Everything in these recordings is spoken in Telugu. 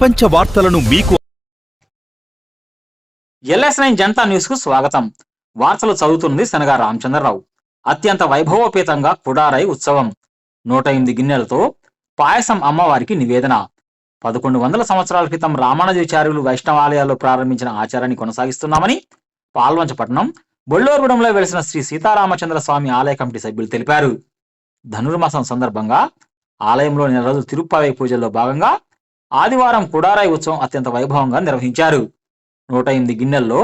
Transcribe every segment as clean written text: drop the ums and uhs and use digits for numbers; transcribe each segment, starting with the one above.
పంచవార్తలను మీకు LS9 జనతా న్యూస్ కు స్వాగతం. వార్తలు చదువుతుంది శనగా రామచంద్రరావు. అత్యంత వైభవోపేతంగా కుడారై ఉత్సవం. 108 గిన్నెలతో పాయసం అమ్మవారికి నివేదన. 1100 సంవత్సరాల క్రితం రామానుజాచార్యులు వైష్ణవాలయాల్లో ప్రారంభించిన ఆచారాన్ని కొనసాగిస్తున్నామని పాల్వంచపట్నం బొళ్ళూరుగూడెంలో వెలిసిన శ్రీ సీతారామచంద్ర స్వామి ఆలయ కమిటీ సభ్యులు తెలిపారు. ధనుర్మాసం సందర్భంగా ఆలయంలో నెల రోజులు తిరుప్పావై పూజల్లో భాగంగా ఆదివారం కుడారాయి ఉత్సవం అత్యంత వైభవంగా నిర్వహించారు. 108 గిన్నెల్లో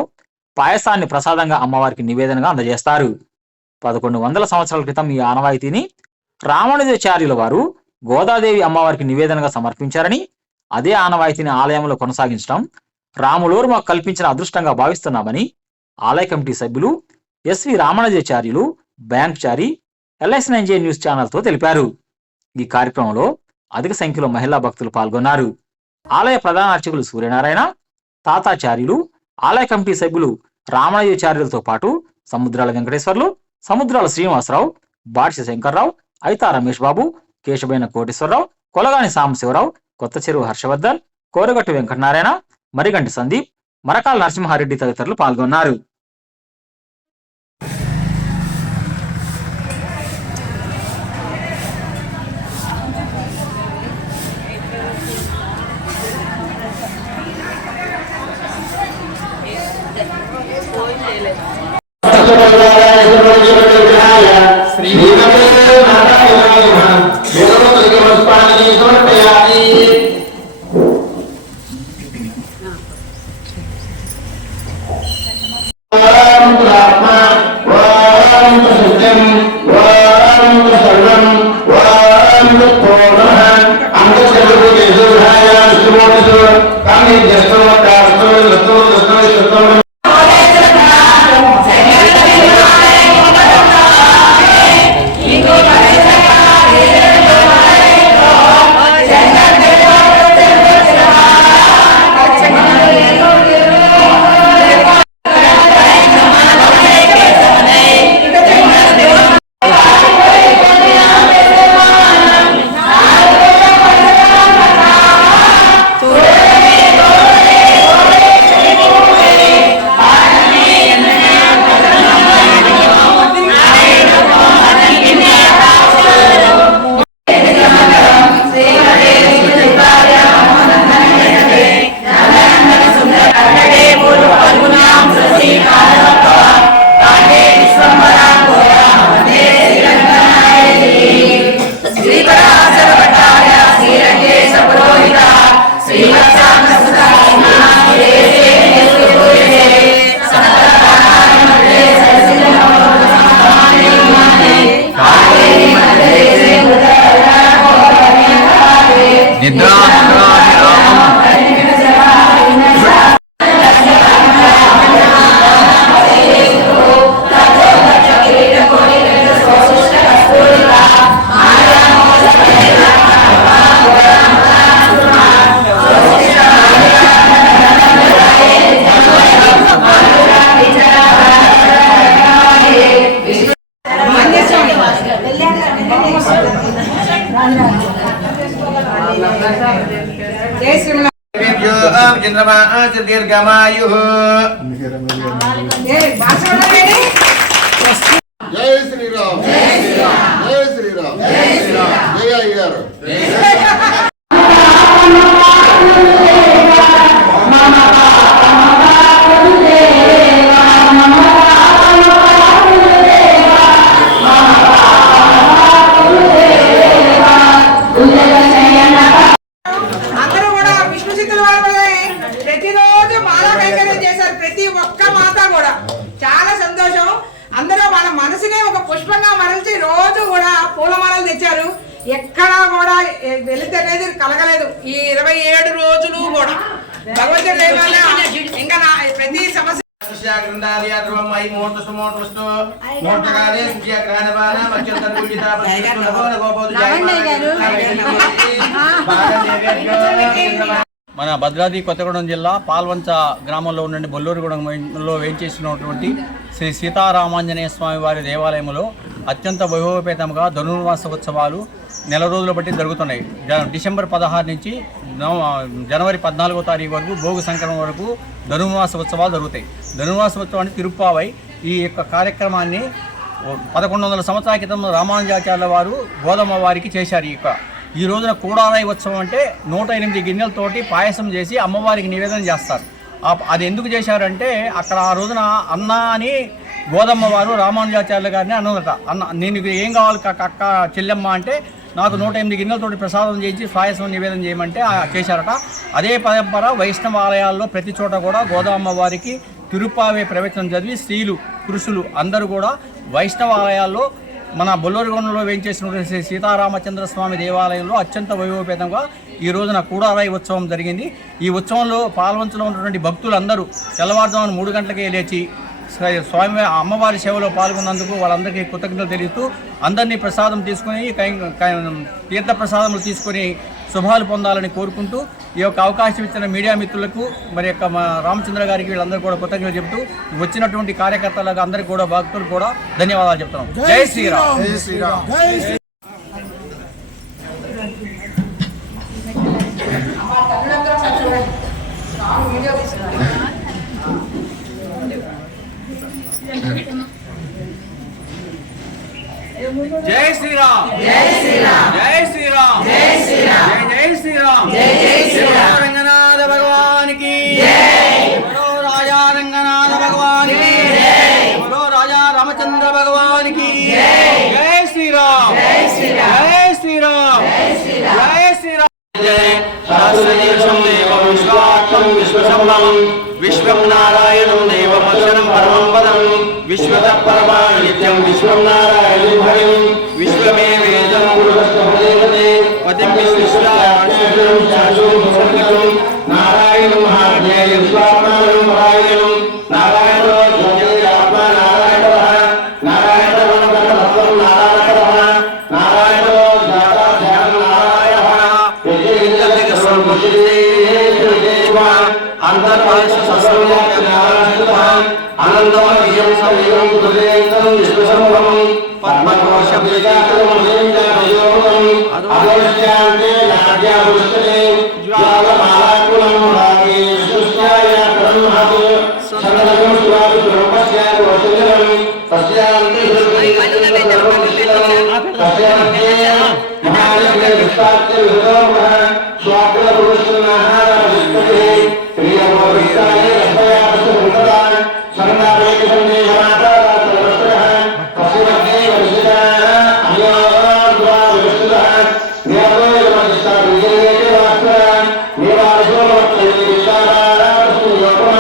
పాయసాన్ని ప్రసాదంగా అమ్మవారికి నివేదనగా అందజేస్తారు. 1100 సంవత్సరాల క్రితం ఈ ఆనవాయితీని రామానుజాచార్యుల వారు గోదాదేవి అమ్మవారికి నివేదనగా సమర్పించారని, అదే ఆనవాయితీని ఆలయంలో కొనసాగించడం రాములోరు మాకు కల్పించిన అదృష్టంగా భావిస్తున్నామని ఆలయ కమిటీ సభ్యులు SV రామానుజాచార్యులు బ్యాంక్చారి LS9 న్యూస్ ఛానల్తో తెలిపారు. ఈ కార్యక్రమంలో అధిక సంఖ్యలో మహిళా భక్తులు పాల్గొన్నారు. ఆలయ ప్రధాన అర్చకులు సూర్యనారాయణ, తాతాచార్యులు, ఆలయ కమిటీ సభ్యులు రామానుజాచార్యులతో పాటు సముద్రాల వెంకటేశ్వర్లు, సముద్రాల శ్రీనివాసరావు, బాడ్సి శంకర్రావు, ఐతా రమేష్ బాబు, కేశబైన కోటేశ్వరరావు, కొలగాని సాంబశివరావు, కొత్త చెరువు హర్షవర్ధన్, కోరగట్టు వెంకటనారాయణ, మరిగంటి సందీప్, మరకాల నరసింహారెడ్డి తదితరులు పాల్గొన్నారు. దీర్ఘమాయు జై శ్రీరామ్, జై శ్రీరామ్, జై అయ్యారు. చాలా సంతోషం. అందరూ వాళ్ళ మనసునే ఒక పుష్పంగా మరల్చి రోజు కూడా పూలమాలలు తెచ్చారు. ఎక్కడా కూడా వెళితే అనేది కలగలేదు. ఈ 27 రోజులు కూడా భగవంతుడు ఇంకా ప్రతి సమస్య మన భద్రాద్రి కొత్తగూడెం జిల్లా పాల్వంచ గ్రామంలో ఉన్న బొల్లూరుగూడెంలో వేయించేసినటువంటి శ్రీ సీతారామాంజనేయ స్వామి వారి దేవాలయంలో అత్యంత వైభవపేతంగా ధనుర్మాస ఉత్సవాలు నెల రోజుల బట్టి జరుగుతున్నాయి. డిసెంబర్ 16 నుంచి జనవరి 14వ తారీఖు వరకు భోగి సంక్రమణ వరకు ధనుర్మాస ఉత్సవాలు జరుగుతాయి. ధనుర్మాస ఉత్సవాన్ని తిరుప్పావై ఈ యొక్క కార్యక్రమాన్ని 1100 సంవత్సరాల క్రితం రామానుజాచార్యుల వారు గోదమ్మ వారికి చేశారు. ఈ రోజున కూడారాయి ఉత్సవం అంటే 108 గిన్నెలతోటి పాయసం చేసి అమ్మవారికి నివేదన చేస్తారు. అది ఎందుకు చేశారంటే అక్కడ ఆ రోజున అన్న అని గోదమ్మ వారు రామానుజాచార్యుల గారిని అన్నదట. అన్న నేను ఏం కావాలి అక్క చెల్లెమ్మ అంటే నాకు 108 గిన్నెలతోటి ప్రసాదం చేసి పాయసం నివేదన చేయమంటే చేశారట. అదే పరంపర వైష్ణవ ఆలయాల్లో ప్రతి చోట కూడా గోదమ్మ వారికి తిరుప్పావే ప్రవచనం చదివి స్త్రీలు పురుషులు అందరూ కూడా వైష్ణవ ఆలయాల్లో మన బొల్లూరుగూడెంలో వేయించేసినటువంటి సీతారామచంద్ర స్వామి దేవాలయంలో అత్యంత వైభవపేతంగా ఈ రోజున కూడారాయి ఉత్సవం జరిగింది. ఈ ఉత్సవంలో పాల్వంచలో ఉన్నటువంటి భక్తులందరూ తెల్లవారుజామున 3 గంటలకే లేచి స్వామి అమ్మవారి సేవలో పాల్గొన్నందుకు వాళ్ళందరికీ కృతజ్ఞతలు తెలుపుతూ అందరినీ ప్రసాదం తీసుకుని తీర్థ ప్రసాదములు తీసుకొని శుభాలు పొందాలని కోరుకుంటూ ఈ యొక్క అవకాశం ఇచ్చిన మీడియా మిత్రులకు మరి యొక్క రామచంద్ర గారికి వీళ్ళందరూ కూడా కృతజ్ఞతలు చెబుతూ వచ్చినటువంటి కార్యకర్తలకు అందరికీ కూడా భక్తులు కూడా ధన్యవాదాలు చెప్తున్నాం. జై శ్రీరామ్. జై శ్రీరామ్. జై శ్రీరామ్. జై శ్రీరామ్. జై శ్రీరామ్. జై శ్రీరామ్. జై శ్రీరామ్. జై శ్రీరామ్. రంగనాథ భగవానికి జై. బలో రాజా రంగనాథ భగవానికి జై. బలో రాజా రామచంద్ర భగవానికి జై. జై శ్రీరామ్. జై శ్రీరామ్. జై శ్రీరామ్. జై శ్రీరామ్. జై శ్రీరామ్. జై శాస్త్రదేశం దేవం విశ్వాత్మం విశ్వసంభవం విశ్వం నారాయణం దేవమక్షరం పరమం పదం విశ్వత పరమాణు నిత్యం విశ్వం నారాయణం భయం విశ్వమేవేదం గురువస్తమదేవతే పతిం విశ్వాక్షరం శాశ్వతం సంగతం నారాయణం మహాజ్ఞేయం స్వాత్మానం నారాయణం నారాయణో జ్యోతిరాత్మా నారాయణః నారాయణో భగవతం నారాయణః నారాయణో జాతా ధ్యానం నారాయణః యజేంద్రదిగ సర్వజే అంతర్వాస సర్వలోకనారాయణః ఆనందమయం సర్వం గురుదేవం విశ్వసంభవం పద్మకోశం విజాతం దేవయోగం అదోష్యాంతే నాట్యాముష్టే జ్వాలమాలాకులం రాగే సుష్యాయ బ్రహ్మహే సర్వం స్వామి బ్రహ్మస్య గోచరం తస్యాంతే తస్యాంతే మహాలక్ష్మి విష్టాఖ్య విదోమః స్వాగ్ర పురుషనాహార విష్ణే ప్రియమో విష్టాయ రసయాపస భూతదాన్ సందావేక సందేవనాథ సర్వస్రః కసిమగ్నే వరిషితా అయ్యో ద్వా విష్ణుః నియమో వరిషితా విజయేక వాస్త్ర నివాసో వక్తయేతారా సుయోగమ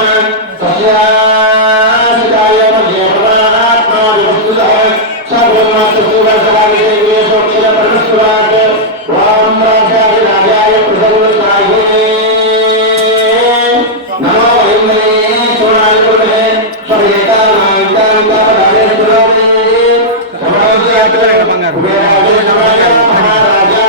సస్యాసికాయ మధ్యమాత్మా విష్ణుః సర్వమాత్ర సురసరాగే వేషోక్షర పరమస్వరాట్ ఓం రాజాయ రాజాయ ప్రసన్నసాయే నమో వైమే సోనాయ పురుషే స్వర్యేతా నాంతాం కాపరాయ సురామే సమాజాయ బంగారు కుబేరాయ నమః మహారాజా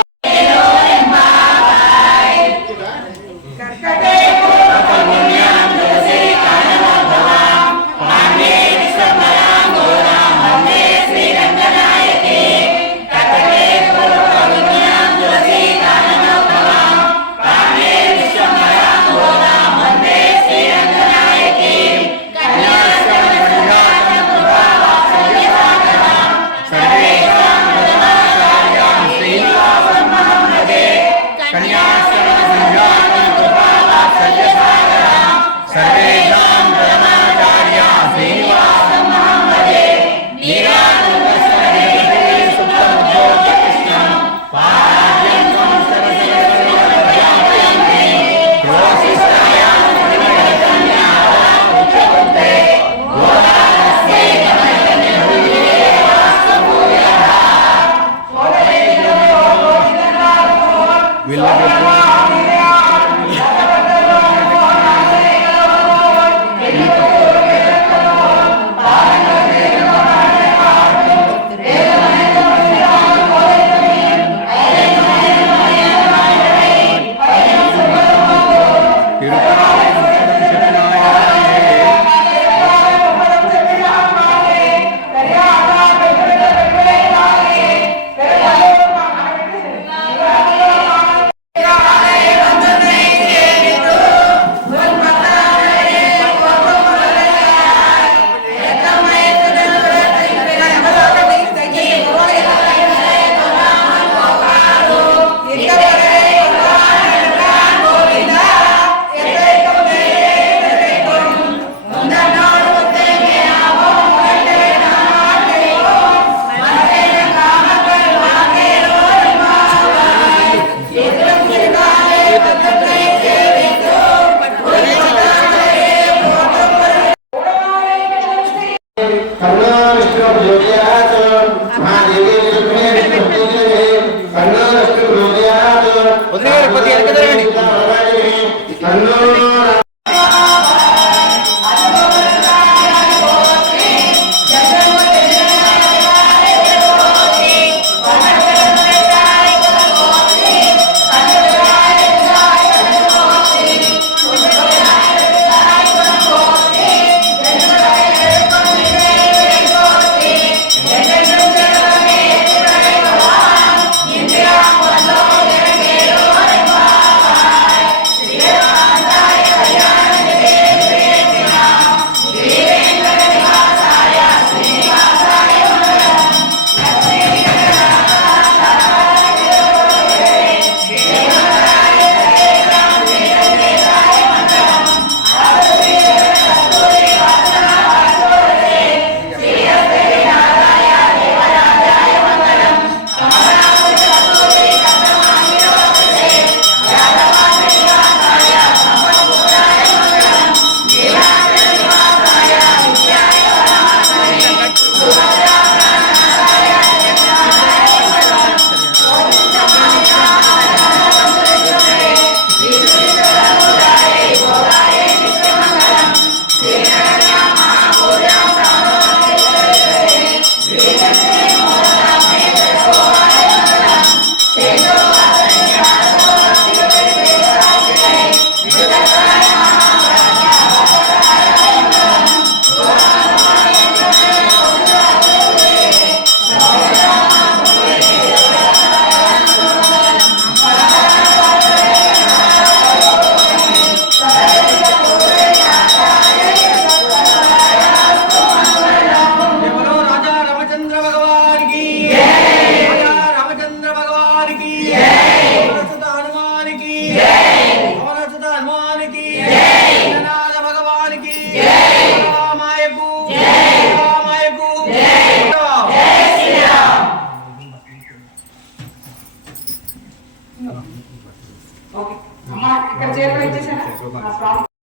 ఓకే అమ్మా ఇక్కడ చేరువ ఇచ్చేసారా